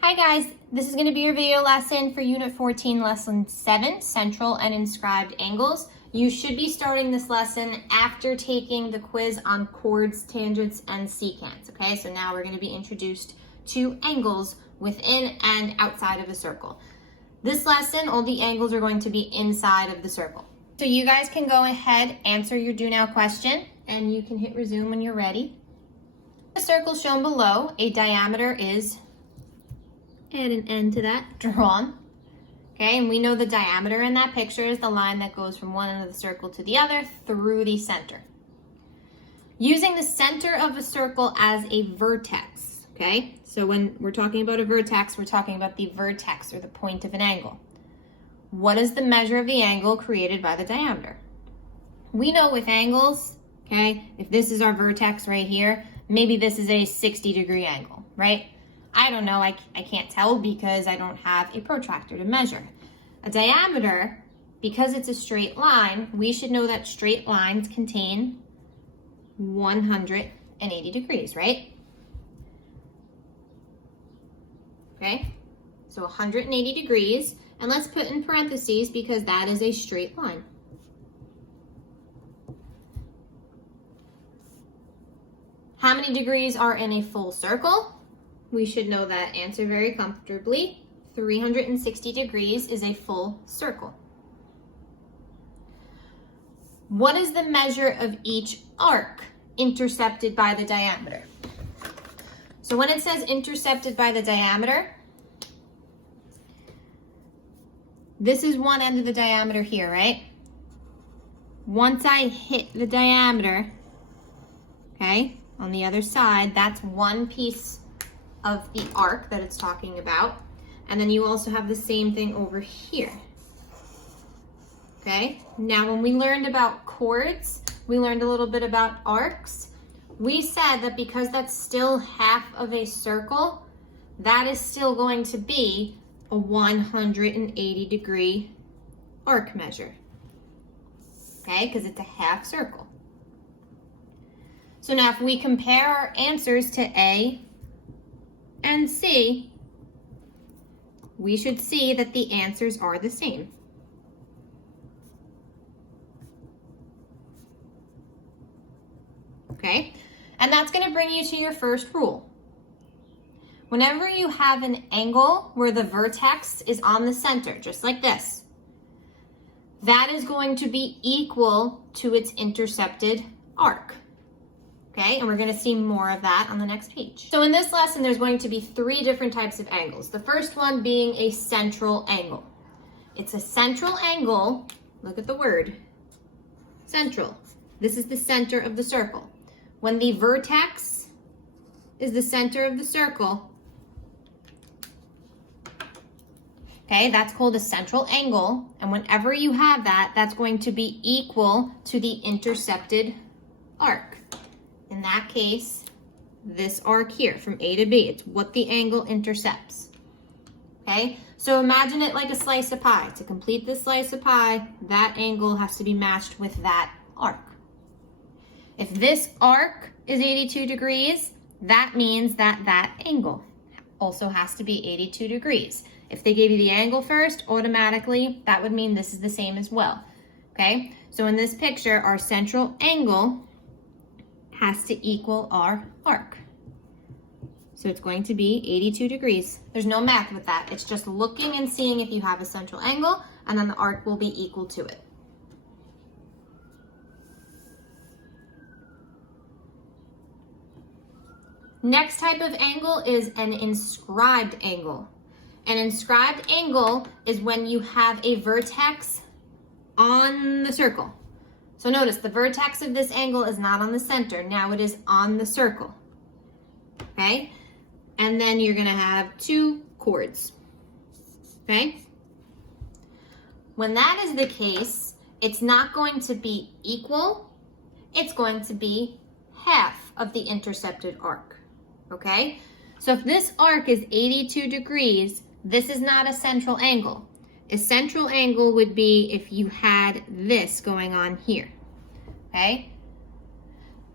Hi guys, this is going to be your video lesson for Unit 14, Lesson 7, Central and Inscribed Angles. You should be starting this lesson after taking the quiz on chords, tangents, and secants, okay? So now we're going to be introduced to angles within and outside of a circle. This lesson, all the angles are going to be inside of the circle. So you guys can go ahead, answer your do now question, and you can hit resume when you're ready. The circle shown below, a diameter is, add an end to that, drawn. Okay, and we know the diameter in that picture is the line that goes from one end of the circle to the other through the center. Using the center of a circle as a vertex, okay? So when we're talking about a vertex, we're talking about the vertex or the point of an angle. What is the measure of the angle created by the diameter? We know with angles, okay, if this is our vertex right here, maybe this is a 60-degree angle, right? I don't know, I can't tell because I don't have a protractor to measure. A diameter, because it's a straight line, we should know that straight lines contain 180 degrees, right? Okay, so 180 degrees, and let's put in parentheses because that is a straight line. How many degrees are in a full circle? We should know that answer very comfortably. 360 degrees is a full circle. What is the measure of each arc intercepted by the diameter? So when it says intercepted by the diameter, this is one end of the diameter here, right? Once I hit the diameter, okay, on the other side, that's one piece of the arc that it's talking about. And then you also have the same thing over here. Okay, now when we learned about chords, we learned a little bit about arcs. We said that because that's still half of a circle, that is still going to be a 180-degree arc measure. Okay, because it's a half circle. So now if we compare our answers to A and C, we should see that the answers are the same. Okay, and that's going to bring you to your first rule. Whenever you have an angle where the vertex is on the center, just like this, that is going to be equal to its intercepted arc. Okay, and we're going to see more of that on the next page. So in this lesson, there's going to be three different types of angles. The first one being a central angle. It's a central angle, look at the word, central. This is the center of the circle. When the vertex is the center of the circle, okay, that's called a central angle. And whenever you have that, that's going to be equal to the intercepted arc. In that case, this arc here from A to B, it's what the angle intercepts. Okay, so imagine it like a slice of pie. To complete this slice of pie, that angle has to be matched with that arc. If this arc is 82 degrees, that means that that angle also has to be 82 degrees. If they gave you the angle first, automatically, that would mean this is the same as well. Okay, so in this picture, our central angle has to equal our arc. So it's going to be 82 degrees. There's no math with that. It's just looking and seeing if you have a central angle, and then the arc will be equal to it. Next type of angle is an inscribed angle. An inscribed angle is when you have a vertex on the circle. So notice the vertex of this angle is not on the center. Now it is on the circle, okay? And then you're gonna have two chords, okay? When that is the case, it's not going to be equal. It's going to be half of the intercepted arc, okay? So if this arc is 82 degrees, this is not a central angle. A central angle would be if you had this going on here, okay?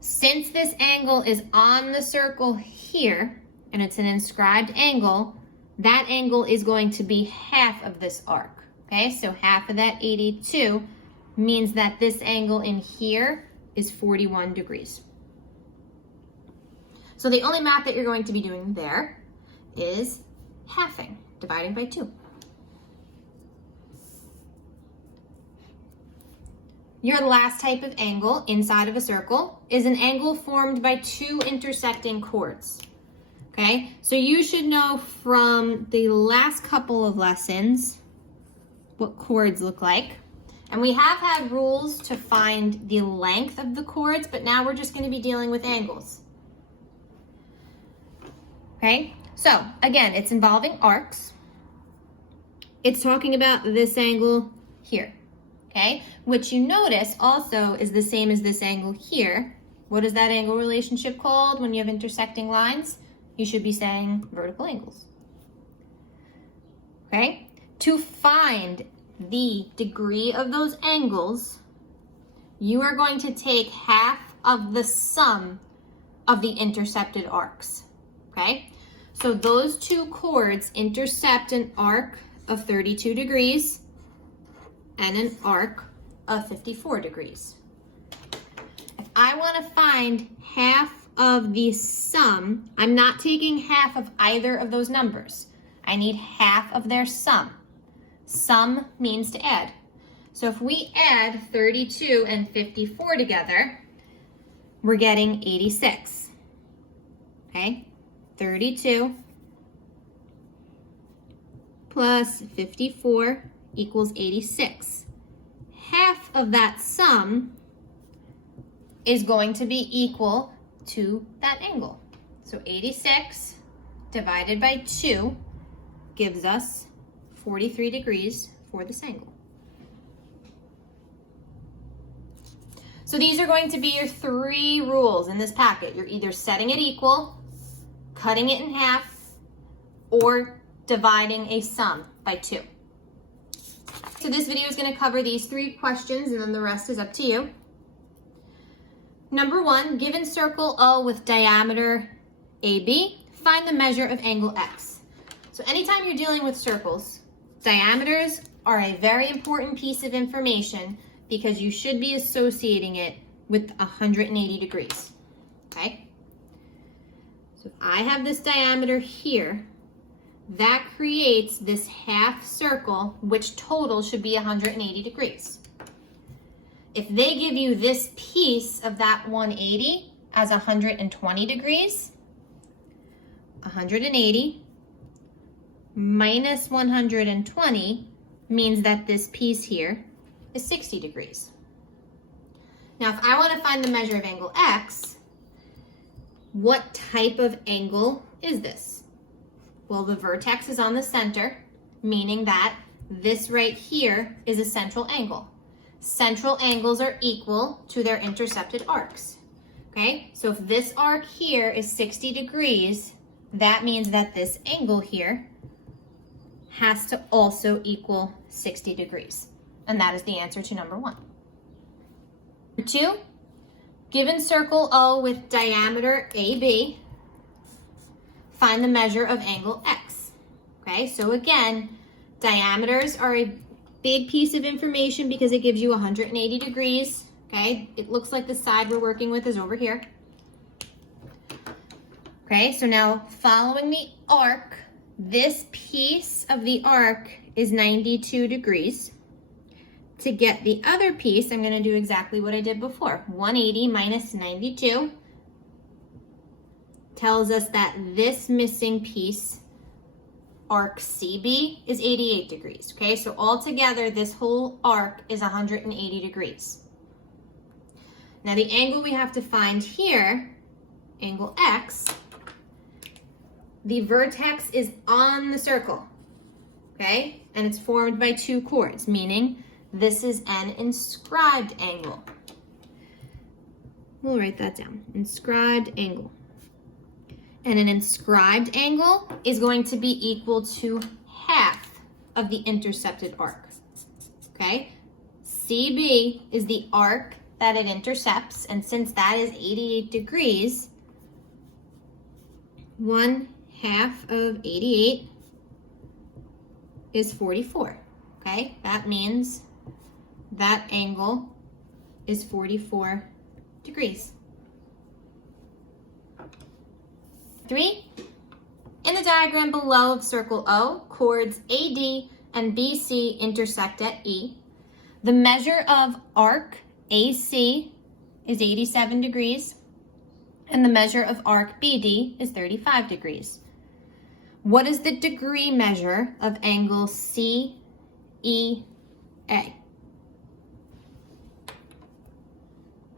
Since this angle is on the circle here, and it's an inscribed angle, that angle is going to be half of this arc. Okay, so half of that 82 means that this angle in here is 41 degrees. So the only math that you're going to be doing there is halving, dividing by 2. Your last type of angle inside of a circle is an angle formed by 2 intersecting chords. Okay, so you should know from the last couple of lessons what chords look like. And we have had rules to find the length of the chords, but now we're just going to be dealing with angles. Okay, so again, it's involving arcs. It's talking about this angle here, okay? Which you notice also is the same as this angle here. What is that angle relationship called when you have intersecting lines? You should be saying vertical angles. Okay, to find the degree of those angles, you are going to take half of the sum of the intercepted arcs. Okay, so those 2 chords intercept an arc of 32 degrees and an arc of 54 degrees. If I want to find half of the sum, I'm not taking half of either of those numbers. I need half of their sum. Sum means to add. So if we add 32 and 54 together, we're getting 86. Okay, 32 plus 54 equals 86. Half of that sum is going to be equal to that angle. So 86 divided by 2 gives us 43 degrees for this angle. So these are going to be your 3 rules in this packet. You're either setting it equal, cutting it in half, or dividing a sum by 2. So this video is going to cover these 3 questions, and then the rest is up to you. Number 1, given circle O with diameter AB, find the measure of angle X. So anytime you're dealing with circles, diameters are a very important piece of information because you should be associating it with 180 degrees, okay? So if I have this diameter here, that creates this half circle, which total should be 180 degrees. If they give you this piece of that 180 as 120 degrees, 180 minus 120 means that this piece here is 60 degrees. Now, if I want to find the measure of angle X, what type of angle is this? Well, the vertex is on the center, meaning that this right here is a central angle. Central angles are equal to their intercepted arcs. Okay, so if this arc here is 60 degrees, that means that this angle here has to also equal 60 degrees. And that is the answer to number 1. Number 2, given circle O with diameter AB, find the measure of angle X. Okay, so again, diameters are a big piece of information because it gives you 180 degrees. Okay, it looks like the side we're working with is over here. Okay, so now following the arc, this piece of the arc is 92 degrees. To get the other piece, I'm going to do exactly what I did before. 180 minus 92 tells us that this missing piece, arc CB, is 88 degrees. Okay, so altogether, this whole arc is 180 degrees. Now the angle we have to find here, angle X, the vertex is on the circle, okay? And it's formed by 2 chords, meaning this is an inscribed angle. We'll write that down, inscribed angle. And an inscribed angle is going to be equal to half of the intercepted arc, okay? CB is the arc that it intercepts, and since that is 88 degrees, 1/2 of 88 is 44, okay? That means that angle is 44 degrees. 3, in the diagram below of circle O, chords AD and BC intersect at E. The measure of arc AC is 87 degrees, and the measure of arc BD is 35 degrees. What is the degree measure of angle CEA?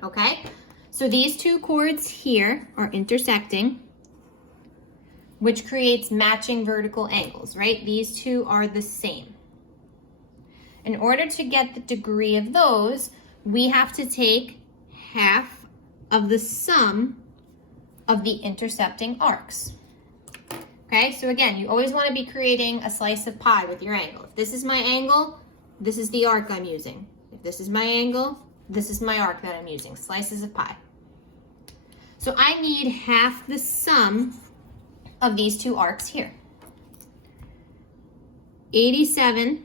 Okay, so these two chords here are intersecting, which creates matching vertical angles, right? These two are the same. In order to get the degree of those, we have to take half of the sum of the intercepting arcs. Okay, so again, you always want to be creating a slice of pie with your angle. If this is my angle, this is the arc I'm using. If this is my angle, this is my arc that I'm using, slices of pie. So I need half the sum of these two arcs here. 87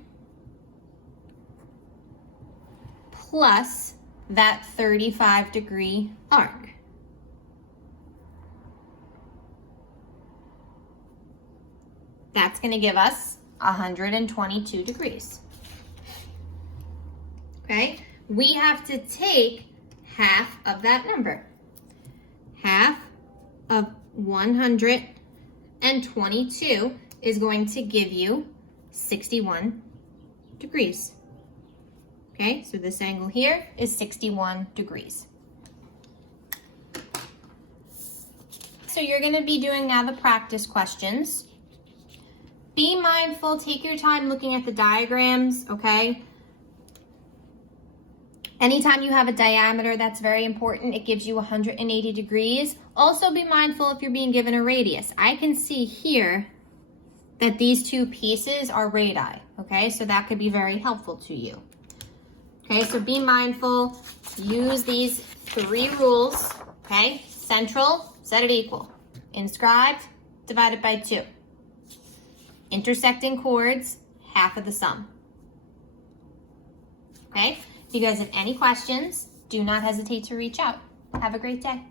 plus that 35-degree arc. That's going to give us 122 degrees. Okay, we have to take half of that number. Half of 122 is going to give you 61 degrees. Okay, so this angle here is 61 degrees. So you're going to be doing now the practice questions. Be mindful, take your time looking at the diagrams, okay? Anytime you have a diameter, that's very important. It gives you 180 degrees. Also be mindful if you're being given a radius. I can see here that these two pieces are radii, okay? So that could be very helpful to you. Okay, so be mindful, use these 3 rules, okay? Central, set it equal. Inscribed, divided by 2. Intersecting chords, half of the sum. Okay, if you guys have any questions, do not hesitate to reach out. Have a great day.